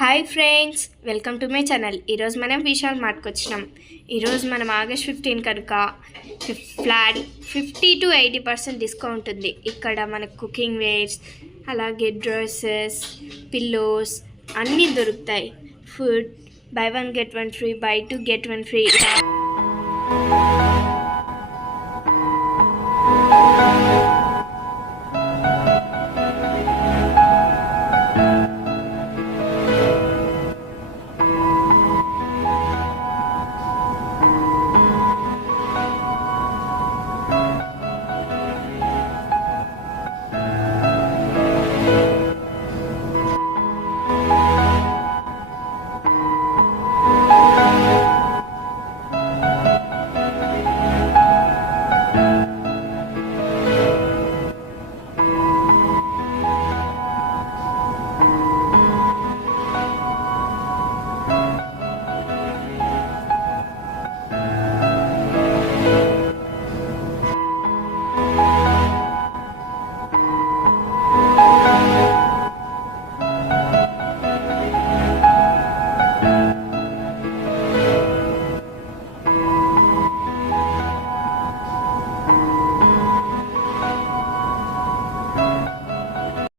Hi friends, welcome to my channel. ఈరోజు మనం విశాల్ మార్ట్కి వచ్చినాం. ఈరోజు మనం ఆగస్ట్ 15 కనుక ఫ్లాట్ 50-80% డిస్కౌంట్ ఉంది. ఇక్కడ మనకు కుకింగ్ వేర్స్, అలాగే డ్రెస్సెస్, పిల్లోస్ అన్నీ దొరుకుతాయి. Food by 1 get 1 free, by 2 get 1 free